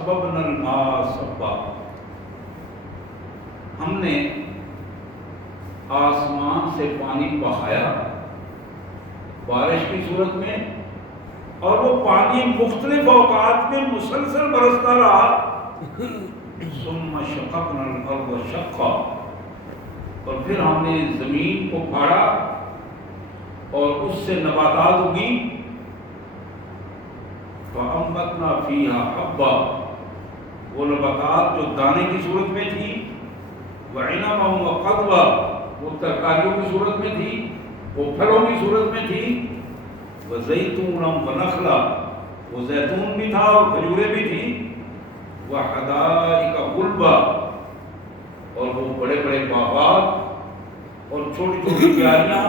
فَصَبَّبْنَا الْمَاءَ صَبًّا، ہم نے آسمان سے پانی بہایا بارش کی صورت میں، اور وہ پانی مختلف اوقات میں مسلسل برستا رہا۔ ثم شققنا الارض شقا، اور پھر ہم نے زمین کو پھاڑا اور اس سے نباتات اگی۔ فانبتنا فیہا حبا، وہ نباتات جو دانے کی صورت میں تھی، وعنبا وقضبا، وہ ترکاریوں کی صورت میں تھی، وہ پھلوں کی صورت میں تھی، وزیتونا ونخلا، وہ زیتون بھی تھا اور کھجوریں بھی تھی، وحدائق غلبا، اور وہ بڑے بڑے باغات اور چھوٹی چھوٹی کیاریاں،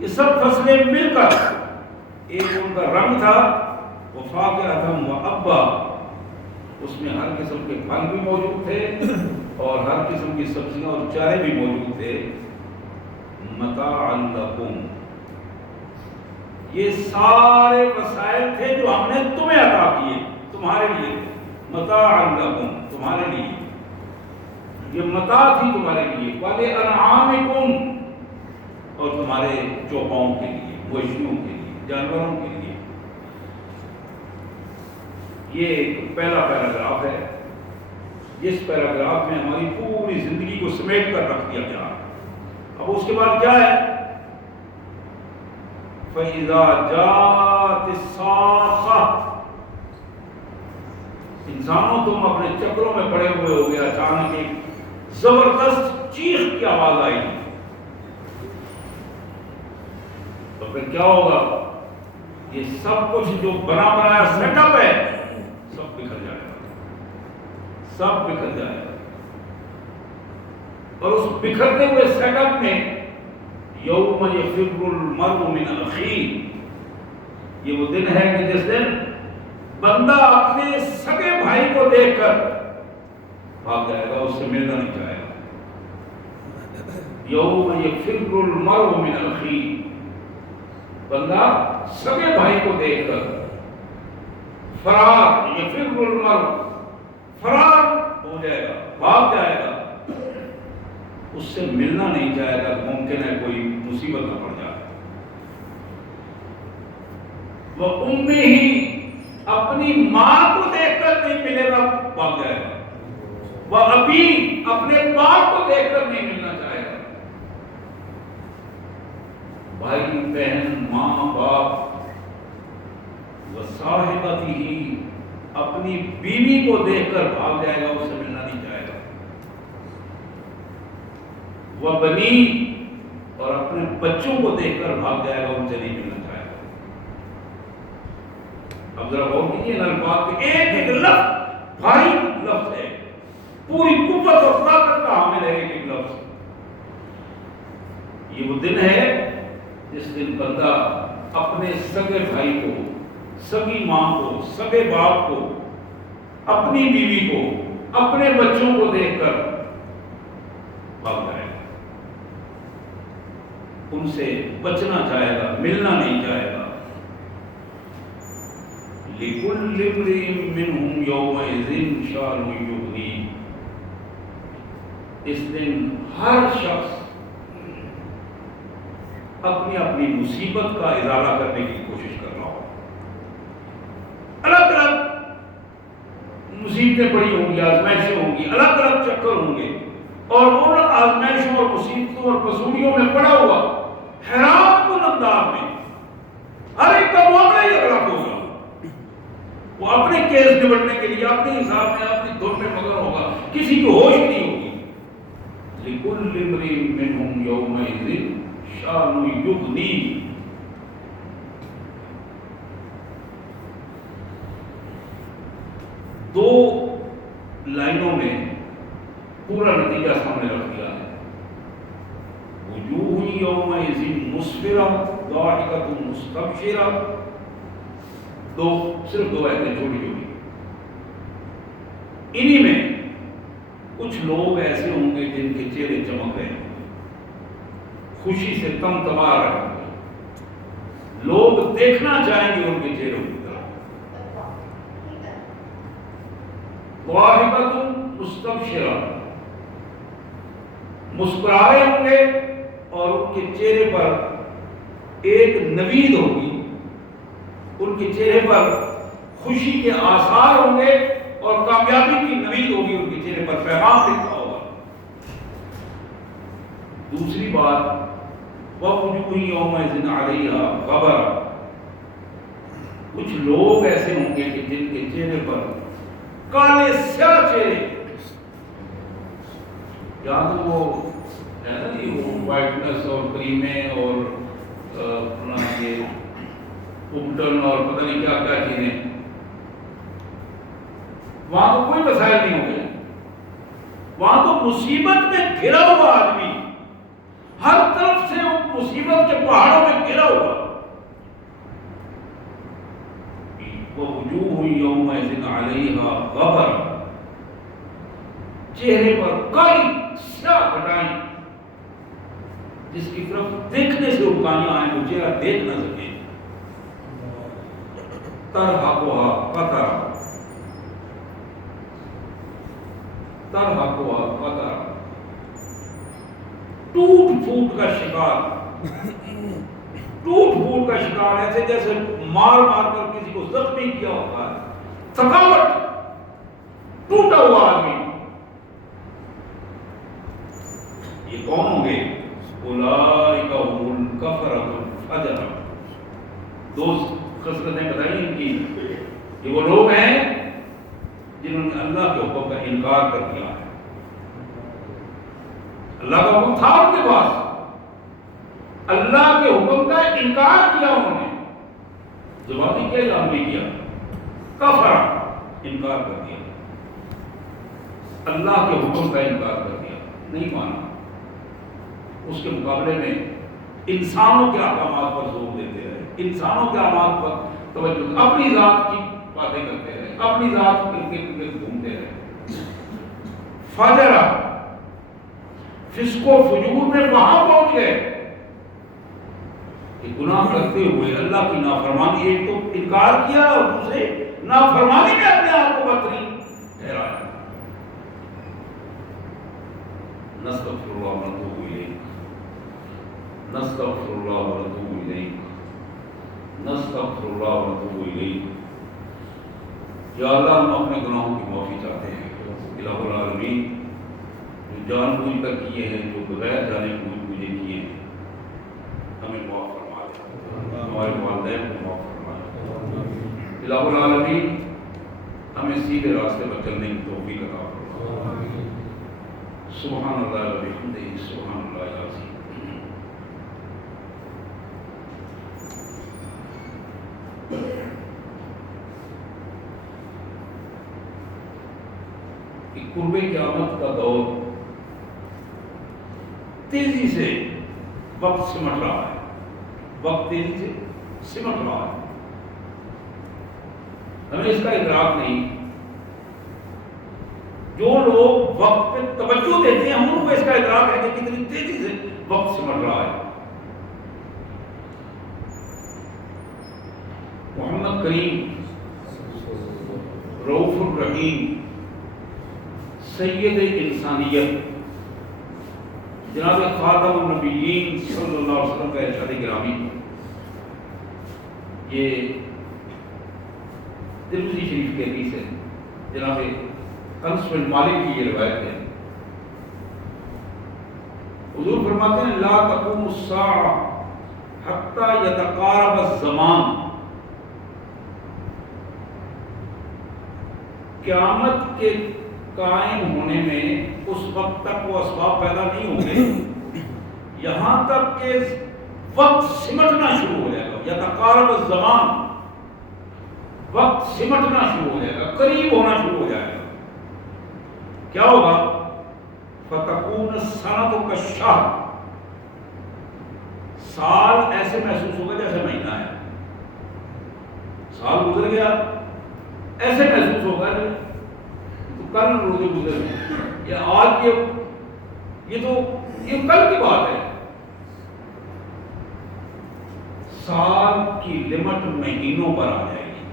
یہ سب فصلیں مل کر ایک ان کا رنگ تھا، وفاکہۃ وابا، اس میں ہر قسم کے پھل بھی موجود تھے اور ہر قسم کی سبزیاں اور چارے بھی موجود تھے۔ متاعا لکم، یہ سارے وسائل تھے جو ہم نے تمہیں عطا کیے، تمہارے لیے تھے۔ متاعا لکم، تمہارے لیے، یہ متاع تھی تمہارے لیے، ولانعامکم، اور تمہارے چوپاؤں کے لیے، مویشیوں کے لیے، جانوروں کے لیے۔ یہ ایک پہلا پیراگراف ہے جس پیراگراف میں ہماری پوری زندگی کو سمیٹ کر رکھ دیا گیا۔ اب اس کے بعد کیا ہے؟ فَإِذَا جَاءَتِ الصَّاخَّةُ، انسانوں تم اپنے چکروں میں پڑے ہوئے ہو گیا، اچانک ایک زبردست چیخ کی آواز آئی، تو پھر کیا ہوگا؟ یہ سب کچھ جو بنا بنایا سیٹ اپ ہے سب بکھر جائے گا، سب بکھر جائے گا۔ اور اس بکھرتے ہوئے سیٹ اپ میں یوم یفر المرء من اخیہ، یہ وہ دن ہے کہ جس دن بندہ اپنے سگے بھائی کو دیکھ کر بھاگ جائے گا، اس سے ملنا نہیں چاہے گا۔ یوم یفر المرء من اخیہ، بندہ سگے بھائی کو دیکھ کر فرار، یفر المرء، فرار ہو جائے گا، بھاگ جائے گا، اس سے ملنا نہیں چاہے گا، ممکن ہے کوئی مصیبت نہ پڑ جائے۔ وہ امہ ہی، اپنی ماں کو دیکھ کر نہیں ملے گا، بھاگ جائے گا۔ وہ ابھی، اپنے باپ کو دیکھ کر نہیں ملنا چاہے گا۔ بھائی بہن، ماں باپ، وہ صاحبتہ، اپنی بیوی کو دیکھ کر بھاگ جائے گا، اس سے ملنا نہیں چاہے گا۔ وہ بنی، اور اپنے بچوں کو دیکھ کر بھاگ جائے گا، ان سے نہیں ملنا چاہے گا۔ اب ذرا غور کیجیے ان الفاظ کے، ایک ایک لفظ بھاری لفظ ہے، پوری قوت اور طاقت کا حامل ہے ایک ایک لفظ۔ یہ وہ دن ہے جس دن بندہ اپنے سگے بھائی کو، سگی ماں کو، سگے باپ کو، اپنی بیوی کو، اپنے بچوں کو دیکھ کر بھاگ جائے گا، ان سے بچنا چاہے گا، ملنا نہیں چاہے گا۔ لِكُلِّ امْرِئٍ مِّنْهُمْ يَوْمَئِذٍ شَأْنٌ يُغْنِيهِ، اس دن ہر شخص اپنی اپنی مصیبت کا ازالہ کرنے کی کوشش کر رہا ہو۔ الگ الگ مصیبتیں پڑی ہوں گی، آزمائشیں ہوں گی، الگ الگ چکر ہوں گے، اور ان آزمائشوں اور مصیبتوں اور پسوڑیوں میں پڑا ہوا حیران کن انداز میں ہر ایک کا معاملہ ہی الگ ہوگا۔ وہ اپنے کیس نمٹنے کے لیے اپنے حساب میں، اپنی دھن میں مگن ہوگا، کسی کو ہوش نہیں ہوگی۔ لِكُلِّ امْرِئٍ مِّنْهُمْ يَوْمَئِذٍ شَأْنٌ يُغْنِيهِ، دو لائنوں میں پورا نتیجہ سامنے رکھ دیا ہے۔ وجوہ یومئذ مسفرہ ضاحکۃ مستبشرہ، صرف دو آیتیں چھوٹی چھوٹی، انہی میں کچھ لوگ ایسے ہوں گے جن کے چہرے چمک رہے ہیں، خوشی سے تم تمار رہے ہوں گے، لوگ دیکھنا چاہیں گے ان کے چہروں کی طرف۔ ضاحکۃ مستبشرہ، مسکرا رہے ہوں گے اور ان کے چہرے پر ایک نوید ہوگی، ان کے چہرے پر خوشی کے آثار ہوں گے اور کامیابی کی نوید ہوگی، ان کے چہرے پر پیغام لکھا ہوگا۔ دوسری بات، وَوُجُوهٌ يَوْمَئِذٍ عَلَيْهَا غَبَرَةٌ، کچھ لوگ ایسے ہوں گے کہ جن کے چہرے پر کالے سیاہ چہرے، یا تو وہ ہے نا جی وہ وائٹنس اور کریمیں اور اپنا یہ پمٹن اور پتہ نہیں کیا کیا چیزیں، وہاں تو کوئی مسائل نہیں ہوں گے، وہاں تو مصیبت میں گھرا ہوا آدمی، ہر طرف سے وہ مصیبت کے پہاڑوں میں گھرا ہوا۔ وَوُجُوهٌ يَوْمَئِذٍ عَلَيْهَا غَبَرَةٌ، چہرے پر کالی سیاہ گھٹائیں جس کی طرف دیکھنے سے رکانیاں آئیں، وہ چہرہ دیکھ نہ سکیں۔ تَرْهَقُهَا قَتَرَةٌ، تَرْهَقُهَا قَتَرَةٌ، ٹوٹ پھوٹ کا شکار، ٹوٹ پھوٹ کا شکار، ایسے جیسے مار مار کر کسی کو زخمی کیا ہوتا ہے، تھکاوٹ، ٹوٹا ہوا آدمی۔ یہ کون ہوں گے؟ اولئک هم الکفرۃ الفجرۃ، دو خصلتیں بتائیں ان کی، کہ وہ لوگ ہیں جنہوں نے اللہ کے حکم کا انکار کر دیا ہے۔ اللہ کا حکم تھا ان کے پاس، اللہ کے حکم کا انکار کیا انہوں نے، زبانی کیا عملی کیا، کفر، انکار کر دیا، اللہ کے حکم کا انکار کر دیا، نہیں مانا۔ اس کے مقابلے میں انسانوں کے احکامات پر زور دیتے رہے، انسانوں کے احکامات پر توجہ، اپنی ذات کی باتیں کرتے رہے، اپنی ذات کے گرد گھومتے رہے۔ فجرہ، فسق و فجور میں وہاں پہنچ گئے کہ گناہ کرتے ہوئے اللہ کی نافرمانی، ایک تو انکار کیا اور دوسرے نافرمانی میں اپنے آپ کو بدترین ٹھہرایا۔ نستغفر اللہ ونتوب الیہ، نستغفر اللہ ونتوب الیہ، نستغفر اللہ ونتوب الیہ۔ یا اللہ، ہم اپنے گناہوں کی معافی چاہتے ہیں، الہ العالمین، جو جان بوجھ کر کیے ہیں، جو بغیر جانے بوجھ مجھے کیے ہیں، ہمیں معاف فرما دے، ہمارے والدین کو معاف فرما دے۔ الہ العالمین، ہمیں سیدھے راستے پر چلنے کی توفیق عطا فرما۔ سبحان اللہ و بحمدہ، سبحان اللہ العظیم۔ قرب قیامت کا دور تیزی سے وقت سمٹ رہا ہے، وقت تیزی سے سمٹ رہا ہے، ہمیں اس کا ادراک نہیں۔ جو لوگ وقت پہ توجہ دیتے ہیں، ان کو اس کا ادراک ہے کہ کتنی تیزی سے وقت سمٹ رہا ہے۔ محمد کریم رؤوف الرحیم، سید انسانیت، جناب خاتم النبیین صلی اللہ علیہ وسلم کا ارشاد گرامی، یہ ترمذی شریف کی حدیث ہے، جناب انس بن مالک کی یہ روایت ہے۔ حضور فرماتے ہیں لا تقوم الساعة حتى يتقارب الزمان، قیامت کے قائم ہونے میں اس وقت تک وہ اسباب پیدا نہیں ہوں گے یہاں تک کہ وقت سمٹنا شروع ہو جائے گا۔ یتقارب الزمان، وقت سمٹنا شروع ہو جائے گا، قریب ہونا شروع ہو جائے گا۔ کیا ہوگا؟ فتکون السنۃ کالشہر، سال ایسے محسوس ہوگا جیسے مہینہ ہے، سال گزر گیا ایسے محسوس ہوگا کل روزے گزر گئے، یا آج یہ کل کی بات ہے۔ سال کی لمٹ مہینوں پر آ جائے گی،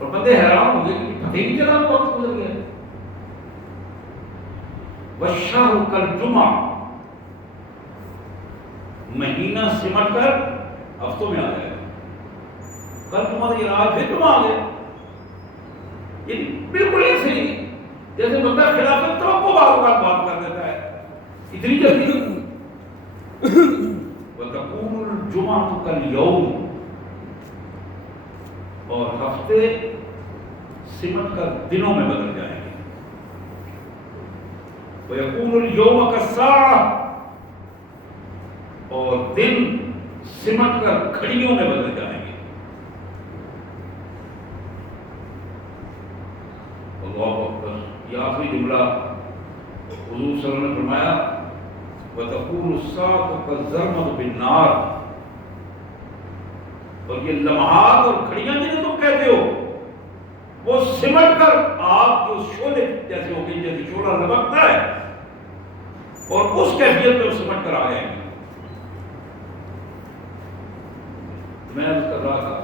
اور بندے حیران ہوں گے کہ پتہ ہی نہیں چلا وقت گزر گیا. والشہر کالجمعہ، مہینہ سمٹ کر ہفتوں میں آ جائے گا. کل جمعہ تھا، آج پھر جمعہ آ گیا. یہ بالکل ایسے ہی جیسے بندہ خلافت توقع بات کر دیتا ہے اتنی جلدی. وتکون الجمعہ کالیوم، اور ہفتے سمٹ کر دنوں میں بدل جائیں گے. ویکون اليوم کالساعہ، اور دن سمٹ کر گھڑیوں میں بدل جائیں گے. اللہ اکبر. یہ آخری جملہ حضور صلی اللہ علیہ وسلم نے فرمایا وَتَكُونُ السَّاعَةُ كَالزَّرْمَةُ بِالنَّارِ، اور یہ لمحات اور گھڑیاں جنہیں تم کہتے ہو وہ سمٹ کر آگ جو شعلے جیسے ہو گئی، جیسے شعلہ لبکتا ہے، اور اس کیفیت میں وہ سمٹ کر آ جائیں گے. میں عرض کر رہا تھا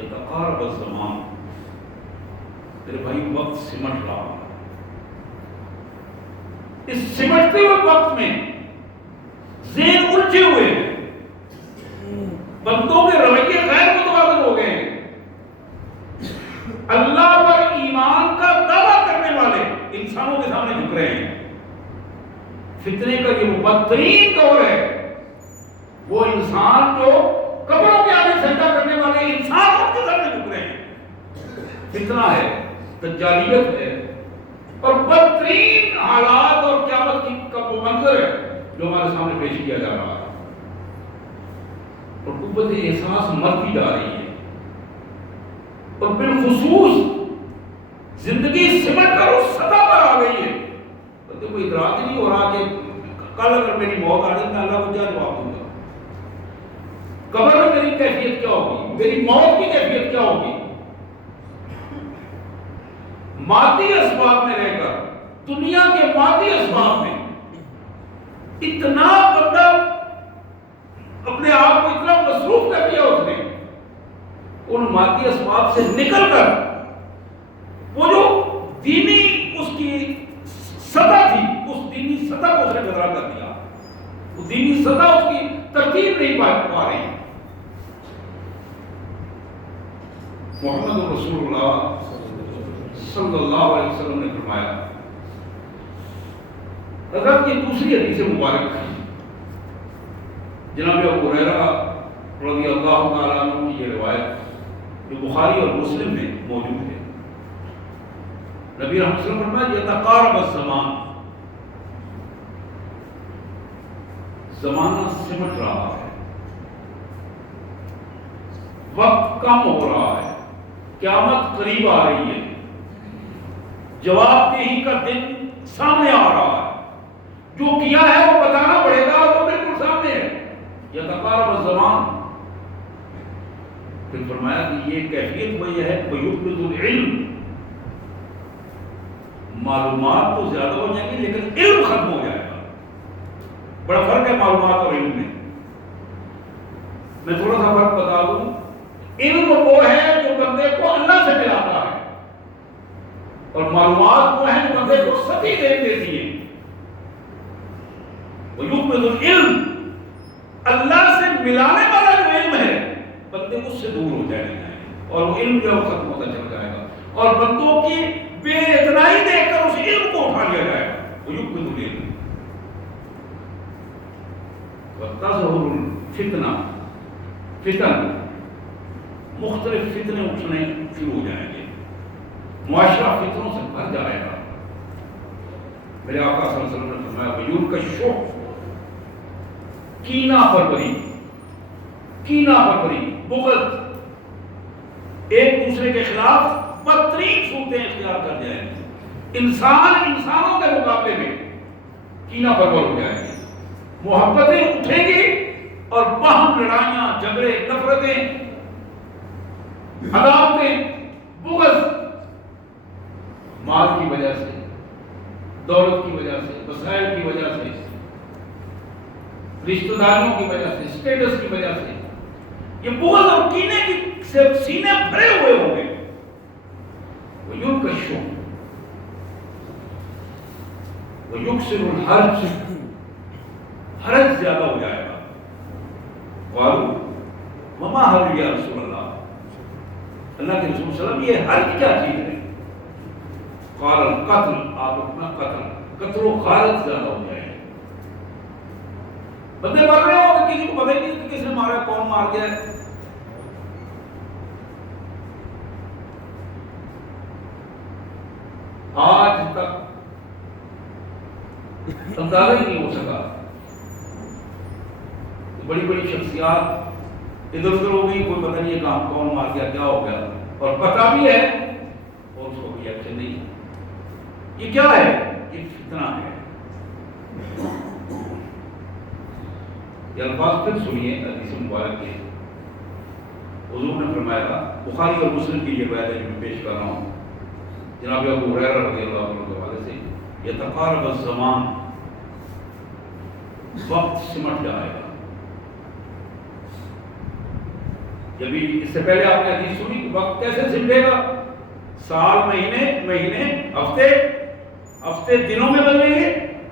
یتقارب الزمان، میرے بھائی وقت سمٹ رہا ہے. اس سمٹتے ہوئے وقت میں ذہن الجھے ہوئے ہیں، بندوں کے رویے غیر متوازن ہو گئے ہیں. اللہ پر ایمان کا دعویٰ کرنے والے انسانوں کے سامنے جھک رہے ہیں. فتنے کا یہ بدترین دور ہے. وہ انسان جو قبروں کے آگے سجدہ کرنے والے انسان ان کے سامنے جھک رہے ہیں. فتنہ ہے، دجالیت ہے، اور بدترین حالات اور قیامت کا وہ منظر ہے جو ہمارے سامنے پیش کیا جا رہا ہے. اور قوت احساس مرتی جا رہی ہے، اور بالخصوص زندگی سمٹ کر اس سطح پر آ گئی ہے تو کوئی ادراک ہی نہیں ہو رہا کہ کل اگر میری موت آ جائے میں اللہ کو کیا جواب دوں گا. قبر میں میری کیفیت کیا ہوگی، میری موت کی کیفیت کیا ہوگی. مادی اسباب میں رہ کر، دنیا کے مادی اسباب میں اتنا بندہ اپنے آپ کو اتنا مصروف کر دیا اس نے، ان مادی اسباب سے نکل کر وہ جو دینی اس کی سطح تھی، اس دینی سطح کو اس نے بدلا کر دیا. وہ دینی سطح اس کی ترتیب نہیں پا رہی. محمد رسول اللہ صلی اللہ علیہ وسلم نے فرمایا، حضرت کی دوسری حدیث مبارک جناب ابو ہریرہ رضی اللہ تعالیٰ عنہ کی یہ روایت جو بخاری اور مسلم میں موجود ہے. نبی رحمۃ اللہ نے فرمایا یتقارب الزمان، زمانہ سمٹ رہا ہے، وقت کم ہو رہا ہے، قیامت قریب آ رہی ہے، جواب دہی کا دن سامنے آ رہا ہے. جو کیا ہے وہ بتانا پڑے گا، وہ بالکل سامنے ہے. یتقارب الزمان. پھر فرمایا کہ یہ کیفیت وہ یہ ہے وَيُقْبِضُ الْعِلْمِ، معلومات تو زیادہ ہو جائیں گی لیکن علم ختم ہو جائے گا. بڑا فرق ہے معلومات اور علم میں. میں تھوڑا سا فرق بتا دوں. علم وہ ہے جو بندے کو اللہ سے ملاتا ہے، اور معلومات وہ ہیں جو بندے کو سطحی دیکھ دیتی ہیں. وَيُقْبِضُ الْعِلْمِ، اللہ سے ملانے والا جو علم ہے بندے اس سے دور ہو جائے گا، اور وہ علم جو ختم ہوتا چل جائے گا، اور بندوں کی بے اتنائی دیکھ کر اس علم کو اٹھا لیا جائے گا. وَيُقْبِضُ الْعِلْمِ. وَتَظْهُرُ الْفِتْنَةُ، فتن، مختلف فتنے اٹھنے شروع ہو جائیں گے، معاشرہ فتنوں سے بھر جائے گا. میرے آقا صلی اللہ علیہ وسلم نے فرمایا وَيُنْكَشُّ، کینہ پروری، کینہ پروری، بغض، ایک دوسرے کے خلاف بدترین صورتیں اختیار کر جائیں گے. انسان انسانوں کے مقابلے میں کینہ پرور ہو جائیں گے، محبتیں اٹھیں گی اور باہم لڑائیاں، جھگڑے، نفرتیں، عداوتیں، بغض، مال کی وجہ سے، دولت کی وجہ سے، وسائل کی وجہ سے، رشتہ داروں کی وجہ سے، اسٹیٹس کی وجہ سے، یہ بغض اور کینے کی سے سینے بھرے ہوئے ہوں گے. وَيُلْقَى الشُّحَّ وَيُكْسِرُ الْحَرْجَ، حرج زیادہ ہو جائے گا. قالوا وما حرج یا رسول اللہ، اللہ کے رسول صلی اللہ علیہ وسلم یہ حرج کیا چیز ہے؟ قال القتل، آپ اپنا قتل و غارت زیادہ ہو جائے گا. بندے مر رہے ہو کہ کسی کو پتہ ہی نہیں کہ کس نے مارا، کون مار گیا ہے. آج تک اندازہ ہی نہیں ہو سکا. بڑی بڑی شخصیات ادھر ادھر ہو گئی، کوئی پتہ نہیں یہ کام کون مار گیا، کیا ہو گیا، اور پتہ بھی ہے اور اس کو کوئی ایکشن نہیں. یہ کیا ہے؟ یہ فتنہ ہے. یہ الفاظ پھر سنیے حدیث مبارک کے. حضور نے فرمایا، بخاری اور مسلم کی یہ روایت ہے جو میں پیش کر رہا ہوں جناب ابو ہریرہ رضی اللہ عنہ کے حوالے سے، یتقارب الزمان، وقت سمٹ جائے گا. جبھی اس سے پہلے آپ نے حدیث سنی کہ وقت کیسے سمٹے گا؟ سال، مہینے، ہفتے دنوں میں بدلیں گے،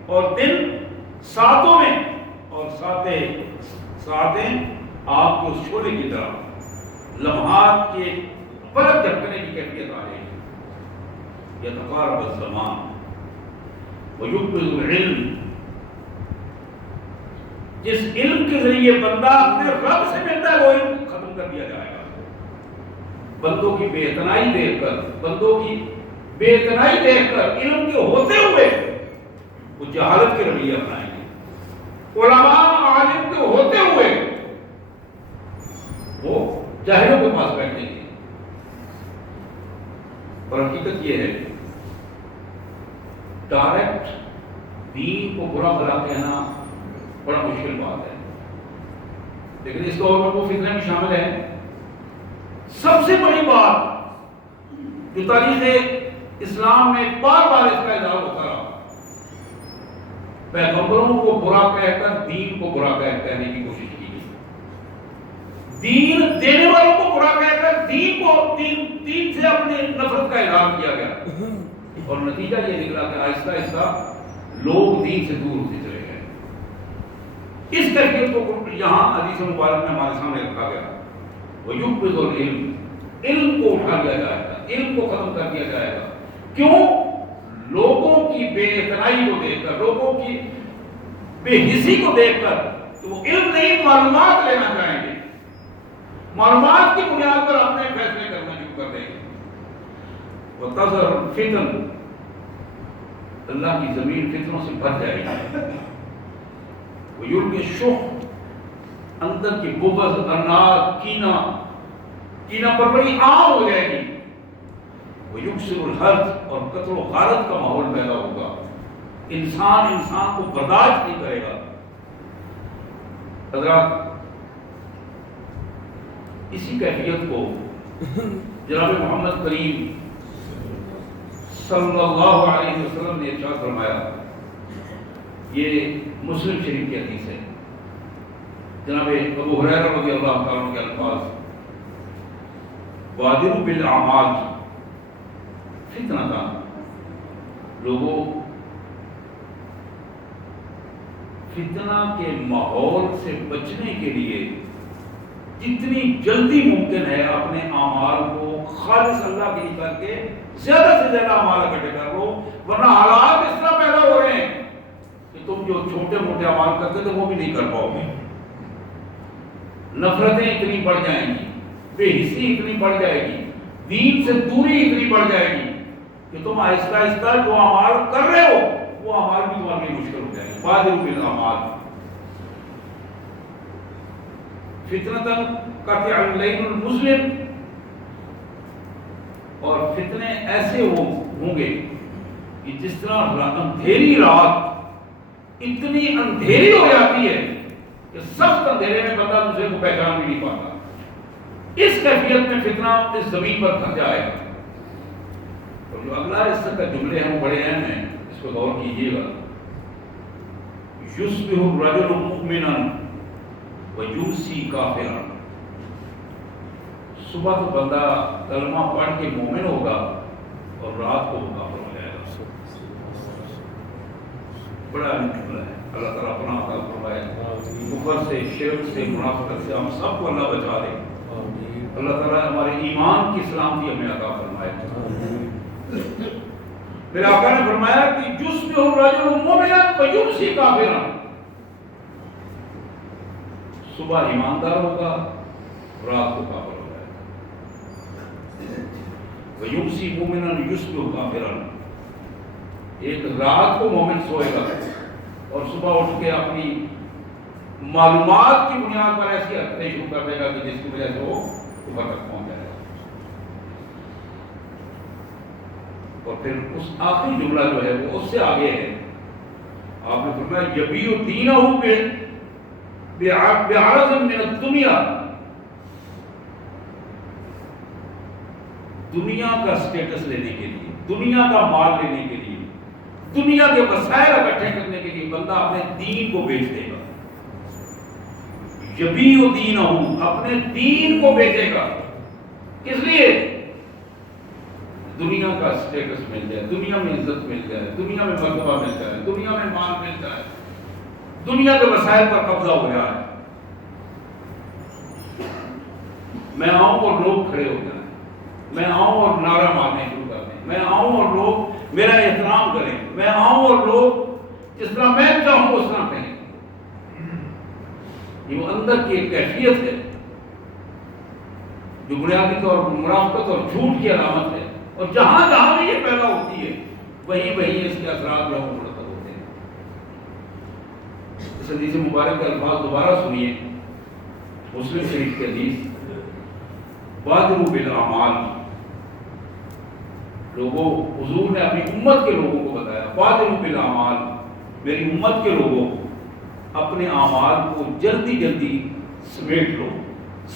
اور دن ساعتوں میں، اور ساعتیں آپ کو شعلے کی طرح لمحات کے پلک جھپکنے کی کیفیت آ رہی ہے. یتقارب الزمان ویقبض العلم، جس علم کے ذریعے بندہ اپنے رب سے ملتا ہے وہ علم ختم کر دیا جائے گا. بندوں کی بے اتنائی دیکھ کر علم کے ہوتے ہوئے وہ جہالت کے رویے اپنائیں گے. علماء عالم کے ہوتے ہوئے وہ جاہلوں کے پاس بیٹھیں گے. اور حقیقت یہ ہے ڈائریکٹ دین کو برا بھلا کہنا بڑا مشکل بات ہے، لیکن اس دور میں وہ فتنے میں شامل ہے. سب سے بڑی بات جو تاریخ اسلام میں بار بار اس کا اظہار ہوتا رہا، پیغمبروں کو برا کہہ کر دین کو برا کہنے کی کوشش کی گئی. دین دینے والوں کو برا کہہ کر دین سے اپنی نفرت کا اظہار کیا گیا، اور نتیجہ یہ نکلا کہ آہستہ آہستہ لوگ دین سے دور ہوتے چلے گئے. اس کیفیت کو یہاں حدیث مبارک میں ہمارے سامنے رکھا گیا. وَيُقْبِضُ الْعِلْمَ، علم کو اٹھا لیا جائے گا، علم کو ختم کر دیا جائے گا. کیوں؟ لوگوں کی بے اتنائی کو دیکھ کر، لوگوں کی بے حسی کو دیکھ کر تو وہ علم نہیں معلومات لینا چاہیں گے، معلومات کی بنیاد پر اپنے فیصلے کرنا شروع کر دیں گے. وَتَظْهَرُ الْفِتَنُ، اللہ کی زمین فتنوں سے بھر جائے گی. وَيُلْقِي الشُّحَّ، اندر کی بغض، اناد، کینہ پروری عام ہو جائے گی. وَيُكْسِرُ الْحَرْجَ، اور قتل و غارت کا ماحول پیدا ہوگا. انسان کو برداشت نہیں کرے گا. حضرات، اسی کیفیت کو جناب محمد کریم صلی اللہ علیہ وسلم نے ارشاد فرمایا. یہ مسلم شریف کی حدیث ہے. جناب ابو ہریرہ رضی اللہ تعالیٰ عنہ کے الفاظ، بادروا بالاعمال فتنۃ، لوگوں فتنہ کے ماحول سے بچنے کے لیے جتنی جلدی ممکن ہے اپنے اعمال کو خالص اللہ کے لیے کر کے زیادہ سے زیادہ اعمال اکٹھے کر لو، ورنہ حالات اس طرح پیدا ہو رہے ہیں کہ تم جو چھوٹے موٹے اعمال کرتے تھے وہ بھی نہیں کر پاؤ گے. نفرتیں اتنی بڑھ جائیں گی، بے حسی اتنی بڑھ جائے گی، دین سے دوری اتنی بڑھ جائے گی کہ تم آہستہ آہستہ جو اعمال کر رہے ہو وہ اعمال بھی تمہارے لیے مشکل ہو جائیں گے. بادروا بالاعمال فتنۃ قطع اللیل المظلم، اور فتنے ایسے ہوں گے کہ جس طرح اندھیری رات اتنی اندھیری ہو جاتی ہے کہ سخت اندھیرے میں بندہ دوسرے کو پہچان بھی نہیں پاتا. اس کیفیت میں فتنہ اس زمین پر پھنس جائے گا. اور جو اگلا اس کا جملے ہیں وہ بڑے اہم ہیں، اس کو غور کیجیے گا. یصبح الرجل مؤمنا ویمسی کافرا، صبح تو بندہ کلمہ پڑھ کے مومن ہوگا اور رات کو وہ کافر ہو جائے گا. بڑا اہم ہے. اللہ تعالیٰ اپنا عطا فرمائے. کفر سے، شرک سے، منافقت سے ہم سب کو اللہ بچا دے. اللہ تعالیٰ ہمارے ایمان کی سلامتی ہمیں عطا فرمائے. پھر آقا نے فرمایا کہ یصبح الرجل مؤمنا ویمسی کافرا. صبح ایماندار ہوگا، رات کو کافر ہو جائے گا. ویمسی مؤمنا یصبح کافرا. ایک رات کو مومن سوئے گا اور صبح اٹھ کے اپنی معلومات کی بنیاد پر ایسی حرکتیں شروع کر دے گا کہ جس کی وجہ سے وہ کفر تک پہنچ جائے گا. اور پھر اس آخری جملہ جو ہے وہ اس سے آگے ہے. آپ نے فرمایا یبیع دینہ بعرض من الدنیا. دنیا کا سٹیٹس لینے کے لیے، دنیا کا مال لینے کے لیے، دنیا کے وسائل اکٹھے کرنے کے لیے بندہ اپنے دین کو بیچ دے گا. یبیع دینہ، اپنے دین کو بیچے گا. کس لیے؟ دنیا کا سٹیٹس مل جائے، دنیا میں عزت مل جائے، دنیا میں مرتبہ مل جائے، دنیا میں مال مل جائے، دنیا کے وسائل پر قبضہ ہو جائے. میں آؤں اور لوگ کھڑے ہو جائیں، میں آؤں اور نعرہ مارنے شروع کر دیں، میں آؤں اور لوگ میرا احترام کریں، میں آؤں اور لوگ جس طرح میں چاہوں اس طرح کہیں. یہ وہ اندر کی ایک کیفیت ہے جو بنیادی طور پر منافقت اور جھوٹ کی علامت ہے. اور جہاں جہاں بھی یہ پیدا ہوتی ہے وہیں وہیں اس کے اثرات لوگوں کو مرتب ہوتے ہیں. اس حدیث مبارک کے الفاظ دوبارہ سنیے. مسلم شریف کے حدیث، بادروا بالاعمال. لوگوں، حضور نے اپنی امت کے لوگوں کو بتایا بادروا بالاعمال، میری امت کے لوگوں اپنے اعمال کو جلدی جلدی سمیٹ لو.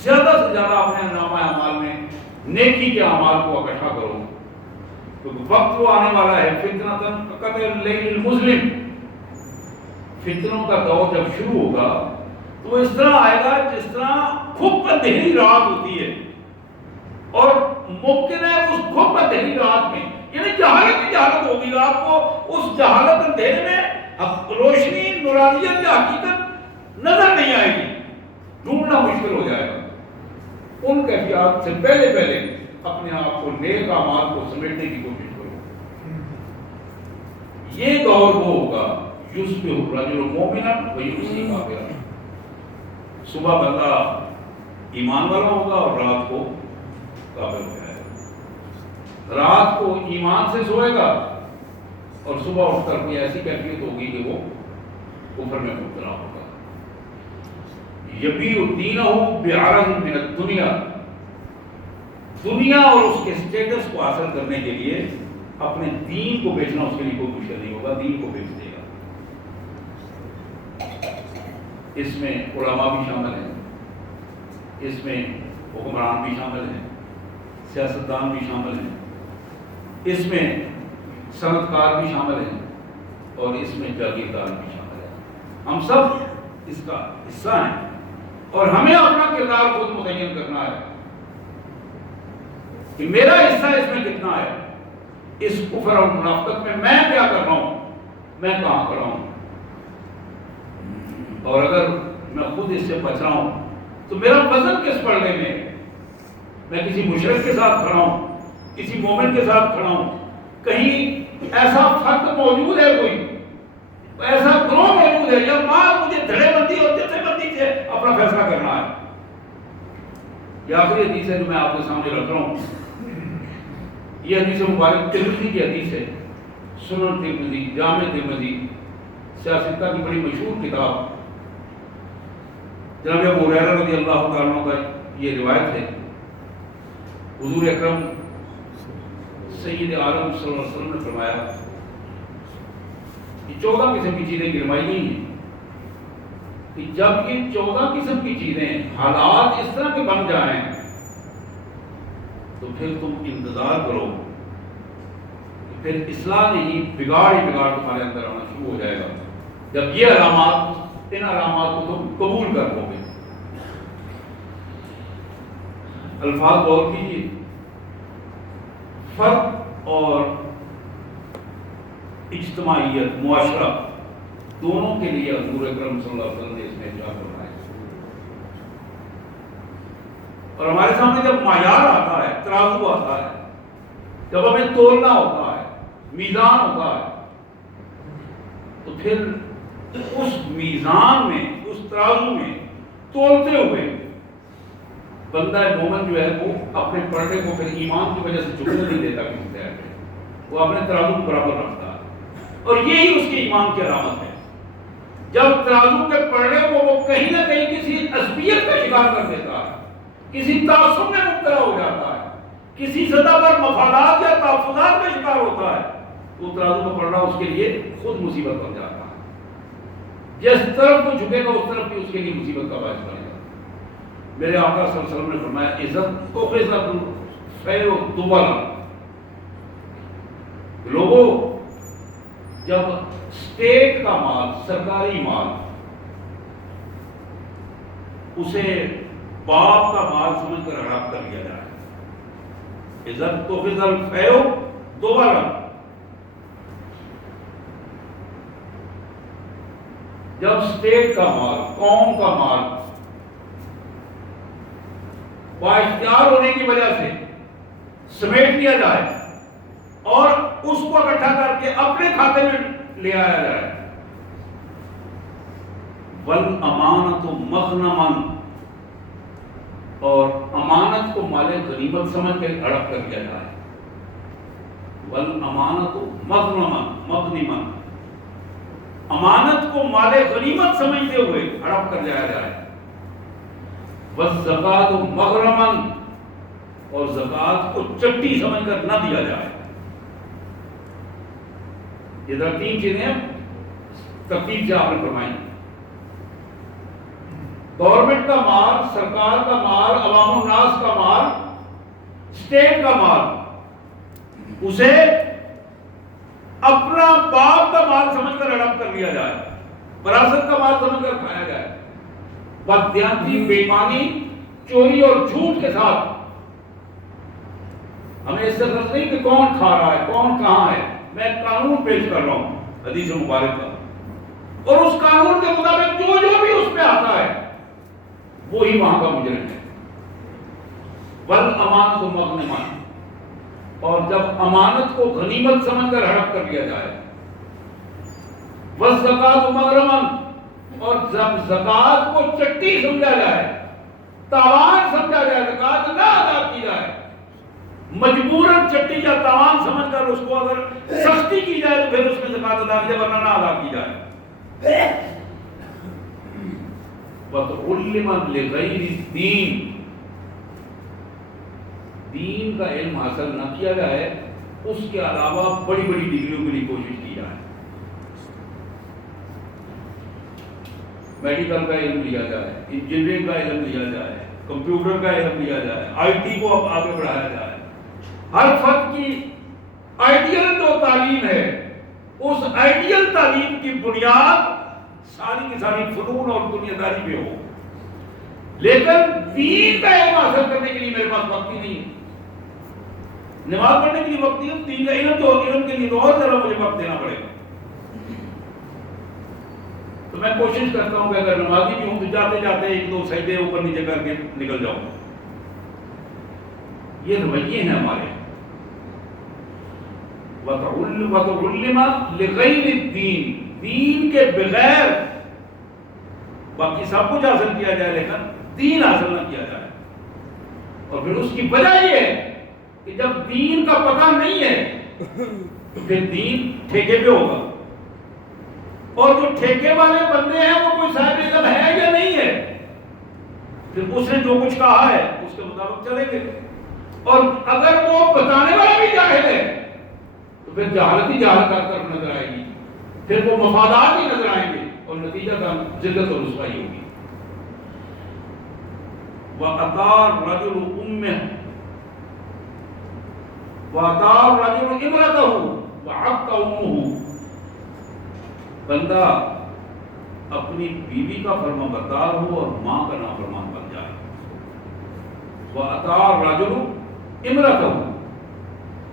زیادہ سے زیادہ اپنے نامہ اعمال میں نیکی کے اعمال کو اکٹھا کرو. وقت وہ آنے والا ہے فتنۃ کقطع اللیل المظلم. فتنوں کا دور جب شروع ہوگا تو وہ اس طرح آئے گا جس طرح کھپ اندھیری رات ہوتی ہے، اور ممکن ہے اس کھپ اندھیری رات میں، یعنی جہالت کی جہالت ہوگی، آپ کو اس جہالت اندھیرے میں اب روشنی، نورانیت یا حقیقت نظر نہیں آئے گی، ڈھونڈنا مشکل ہو جائے گا. ان کیفیات سے پہلے پہلے اپنے آپ کو نیک اعمال کو سمیٹنے کی کوشش کرو. یہ دور وہ ہوگا یصبح الرجل مؤمنا ویمسی کافرا. صبح بندہ ایمان والا ہوگا اور رات کو کافر ہو جائے گا. رات کو ایمان سے سوئے گا اور صبح اٹھ کر کوئی ایسی کیفیت ہوگی کہ وہ کفر میں مبتلا ہوگا. یبیع دینہ بعرض من الدنیا. دنیا اور اس کے سٹیٹس کو حاصل کرنے کے لیے اپنے دین کو بیچنا اس کے لیے کوئی مشکل نہیں ہوگا. دین کو بیچ دے گا. اس میں علماء بھی شامل ہیں، اس میں حکمران بھی شامل ہیں، سیاستدان بھی شامل ہیں، اس میں صنعت کار بھی شامل ہیں، اور اس میں جاگیردار بھی شامل ہیں. ہم سب اس کا حصہ ہیں اور ہمیں اپنا کردار خود متعین کرنا ہے کہ میرا حصہ اس میں کتنا ہے. اس کفر اور منافقت میں میں کیا کر رہا ہوں، میں کہاں کھڑا ہوں. اور اگر میں خود اس سے بچ رہا ہوں تو میرا وزن کس پردے میں ہے. میں کسی مشرک کے ساتھ کھڑا ہوں، کسی مومن کے ساتھ کھڑا ہوں، کہیں ایسا فرق موجود ہے، کوئی ایسا گروہ موجود ہے، یا مال مجھے دھڑے بندی اور جتھے بندی سے اپنا فیصلہ کرنا ہے. یہ آخری حدیث ہے جو میں آپ کے سامنے رکھ رہا ہوں. یہ حدیث مبارک ترمذی کی حدیث ہے. سنن ترمذی، جامع ترمذی، سیاستہ کی بڑی مشہور کتاب. جناب ابو ہریرہ رضی اللہ تعالیٰ عنہ کا یہ روایت ہے. حضور اکرم سید عالم صلی اللہ علیہ وسلم نے فرمایا کہ 14 قسم کی چیزیں گرمائی نہیں ہیں کہ جب یہ 14 قسم کی چیزیں حالات اس طرح کے بن جائیں تو پھر تم انتظار کرو کہ پھر اصلاح نہیں، بگاڑ ہی بگاڑ تمہارے اندر آنا شروع ہو جائے گا جب یہ علامات، ان علامات کو تم قبول کر لو گے. الفاظ غور کیجیے، فرد اور اجتماعیت، معاشرہ، دونوں کے لیے حضور اکرم صلی اللہ علیہ وسلم نے اس میں ارشاد فرمایا. اور ہمارے سامنے جب معیار آتا ہے، ترازو آتا ہے، جب ہمیں تولنا ہوتا ہے، میزان ہوتا ہے، تو پھر اس میزان میں، اس ترازو میں تولتے ہوئے بندہ مومن جو ہے وہ اپنے پردے کو پھر ایمان کی وجہ سے جھکنے نہیں دیتا کسی طرح پہ، وہ اپنے ترازو کو برابر رکھتا ہے، اور یہی اس کے ایمان کی علامت ہے. جب ترازو کے پردے کو وہ کہیں نہ کہیں کسی عصبیت کا شکار کر دیتا ہے، کسی تعصب میں مبتلا ہو جاتا ہے، کسی سطح پر مفادات یا تحفظات کا شکار ہوتا ہے، تو ترازو کا پڑنا اس کے لیے خود مصیبت بن جاتا ہے. جس طرف وہ جھکے گا اس طرف بھی اس کے لیے مصیبت کا باعث بنے گا. میرے آقا صلی اللہ علیہ وسلم نے فرمایا عزت تو عزت خیر و دوبارہ. لوگوں، جب اسٹیٹ کا مال، سرکاری مال، اسے باپ کا مال سمجھ کر ہڑپ کر لیا جائے، عزت تو عزت خیر و دوبارہ. جب اسٹیٹ کا مال، قوم کا مال بااختیار ہونے کی وجہ سے سمیٹ لیا جائے اور اس کو اکٹھا کر کے اپنے کھاتے میں لے آیا جائے، والامانۃ مغنما، اور امانت کو مال غنیمت سمجھ کے ہڑپ کر لیا جائے، والامانۃ مغنما، امانت کو مال غنیمت سمجھتے ہوئے ہڑپ کر لیا جائے، والزکوٰۃ مغرما، اور زکوٰۃ کو چٹی سمجھ کر نہ دیا جائے. یہ ذرا تین چیزیں ترتیب سے آپ نے فرمائی. گورنمنٹ کا مال، سرکار کا مال، عوام الناس کا مال، اسٹیٹ کا مال، اسے اپنا باپ کا مال سمجھ کر ہڑپ کر لیا جائے، وراثت کا مال سمجھ کر کھایا جائے، بددیانتی، بے ایمانی، چوری اور جھوٹ کے ساتھ. ہمیں اس سے غرض نہیں کہ کون کھا رہا ہے، کون کہاں ہے. میں قانون پیش کر رہا ہوں حدیث مبارک کا، اور اس قانون کے مطابق جو بھی اس پہ آتا ہے وہی وہاں کا مجرم ہے. والامانۃ مغنما، اور جب امانت کو غنیمت سمجھ کر ہڑپ کر لیا جائے، والزکوٰۃ مغرما، اور جب زکوٰۃ کو چٹی سمجھا جائے، تاوان سمجھا جائے، زکوٰۃ نہ ادا کی جائے، مجبوراً چٹی یا تاوان سمجھ کر اس کو اگر سختی کی جائے تو پھر اس میں زکوٰۃ ادا کی جائے، ورنہ نہ ادا کی جائے. وَتُعَلِّمًا لِغَيْرِ الدِّينِ، دین کا علم حاصل نہ کیا جائے، اس کے علاوہ بڑی بڑی ڈگریوں کے لیے کوشش کی جائے. میڈیکل کا علم لیا جائے، انجینئرنگ کا علم لیا جائے، کمپیوٹر کا علم لیا جائے، آئی ٹی کو اب آگے بڑھایا جائے. ہر فرد کی آئیڈیل جو تعلیم ہے، اس آئیڈیل تعلیم کی بنیاد ساری کی ساری فنون اور دنیا داری پہ ہو. لیکن دین کا علم حاصل کرنے کے لیے میرے پاس وقت ہی نہیں ہے، نماز پڑھنے کے لیے وقت نہیں ہے، دین کا علم تو علم کے لیے تو اور ذرا مجھے وقت دینا پڑے گا. تو میں کوشش کرتا ہوں کہ اگر نمازی بھی ہوں تو جاتے جاتے ایک دو سجدے اوپر نیچے کر کے نکل جاؤں. یہ رویے ہیں ہمارے. وَتُعَلِّمَ لِغَيْرِ الدِّينِ، دین کے بغیر باقی سب کچھ حاصل کیا جائے لیکن دین حاصل نہ کیا جائے. اور پھر اس کی وجہ یہ ہے کہ جب دین کا پتہ نہیں ہے تو پھر دین ٹھیکے پہ ہوگا، اور جو ٹھیکے والے بندے ہیں وہ کوئی صاحب علم ہے یا نہیں ہے، پھر اس نے جو کچھ کہا ہے اس کے مطابق چلیں گے. اور اگر وہ بتانے والا بھی جاہل ہے تو پھر جہالت ہی جہالت کا طرف نظر آئے گی، پھر وہ مفادات ہی نظر آئیں گے، اور نتیجہ کا ذلت اور رسوائی ہوگی. وَأَطَاعَ الرَّجُلُ أُمَّهُ وَأَطَاعَ الرَّجُلُ امْرَأَتَهُ وَعَقَّ أُمُّهُ، بندہ اپنی بیوی کا فرما بردار ہو اور ماں کا نافرمان بن جائے. وَأَطَاعَ الرَّجُلُ امْرَأَتَهُ،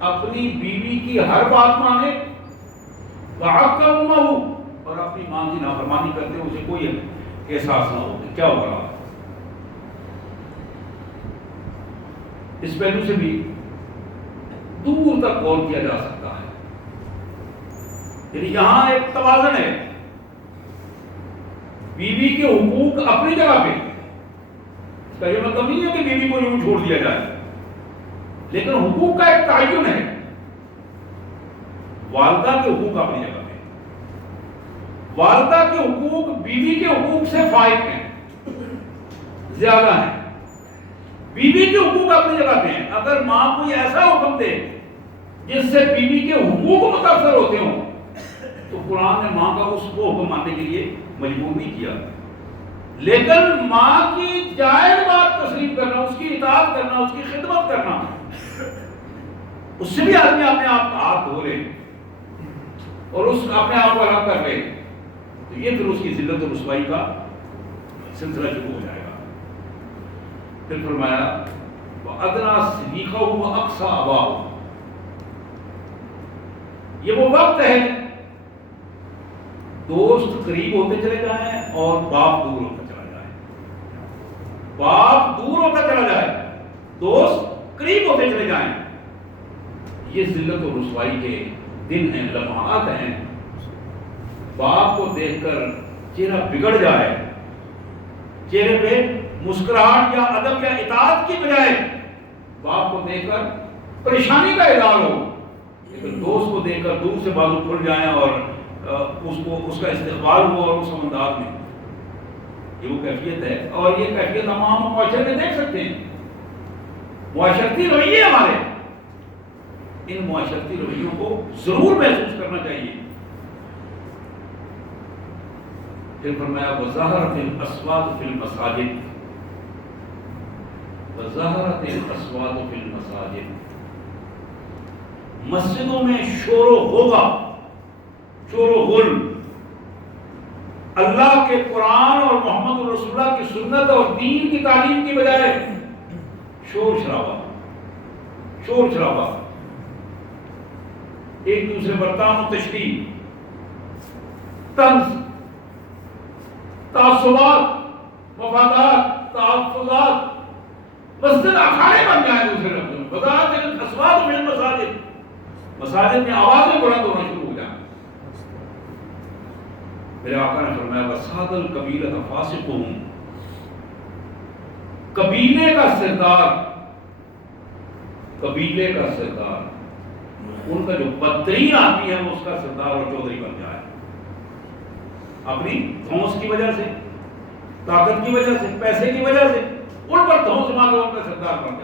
اپنی بیوی کی ہر بات مانے، وَعَقَّ أُمَّهُ، اور اپنی ماں کی نافرمانی کرتے ہیں اسے کوئی احساس نہ ہو کہ کیا ہو رہا ہے. اس پہلو سے بھی دور تک غور کیا جا سکتا ہے. یعنی یہاں ایک توازن ہے، بیوی کے حقوق اپنی جگہ پہ، اس کا یہ مطلب نہیں ہے کہ بیوی کو یوں چھوڑ دیا جائے، لیکن حقوق کا ایک تعین ہے. والدہ کے حقوق اپنی جگہ پہ، والدہ کے حقوق بیوی کے حقوق سے فائق ہیں، زیادہ ہیں. بیوی کے حقوق اپنی جگہ پہ ہیں. اگر ماں کوئی ایسا حکم دے جس سے بیوی کے حقوق متاثر ہوتے ہوں تو قرآن نے ماں کا اس کو حکم ماننے کے لیے مجبور نہیں کیا. لیکن ماں کی جائز بات تسلیم کرنا، اس کی اطاعت کرنا، اس کی خدمت کرنا، اس سے بھی آدمی اپنے آپ کا ہاتھ دھو لے اور اس اپنے آپ کو الگ کر لے تو یہ پھر اس کی ذلت و رسوائی کا سلسلہ شروع ہو جائے گا. پھر فرمایا وَأَدْنَىٰ صِدِيقَهُ وَأَقْصَىٰ أَبَاهُ، یہ وہ وقت ہے دوست قریب ہوتے چلے جائیں اور باپ دور ہوتا چلا جائے. باپ دور ہوتا چلا جائے، دوست قریب ہوتے چلے جائیں. یہ ذلت و رسوائی کے دن ہیں، لمحات ہیں. باپ کو دیکھ کر چہرہ بگڑ جائے، چہرے پہ مسکراہٹ یا ادب یا اطاعت کی بجائے باپ کو دیکھ کر پریشانی کا اظہار ہو، لیکن دوست کو دیکھ کر دور سے بازو کھل جائیں اور اس کا استقبال ہو اور اس انداز میں. یہ وہ کیفیت ہے، اور یہ کیفیت ہم عام معاشرے میں دیکھ سکتے ہیں. معاشرتی رویے ہمارے، ان معاشرتی رویوں کو ضرور محسوس کرنا چاہیے. پھر فرمایا وَظَهَرَتِ الْأَصْوَاتُ فِي الْمَسَاجِدِ، وَظَهَرَتِ الْأَصْوَاتُ فِي الْمَسَاجِدِ، مسجدوں میں شور و غوغا، شور و غل، اللہ کے قرآن اور محمد رسول اللہ کی سنت اور دین کی تعلیم کی بجائے شور شرابہ، شور شرابہ، ایک دوسرے پر تان و تشریح، طنز، تعصبات، مفادات، تحفظات، مسجد اکھاڑے بن جائیں دوسرے لفظوں میں. وَظَهَرَتِ الْأَصْوَاتُ فِي الْمَسَاجِدِ، مساجد میں آوازیں بلند ہونا شروع ہو جائیں. میرے آقا نے فرمایا وَسَادَ الْقَبِيلَةَ فَاسِقُهُمْ، قبیلے کا سردار، قبیلے کا سردار، ان کا جو بدترین آدمی ہے وہ اس کا سردار اور چودھری بن جائے، اپنی دھونس کی وجہ سے، طاقت کی وجہ سے، پیسے کی وجہ سے ان پر دھونس مار کر ان کا سردار بن جائے.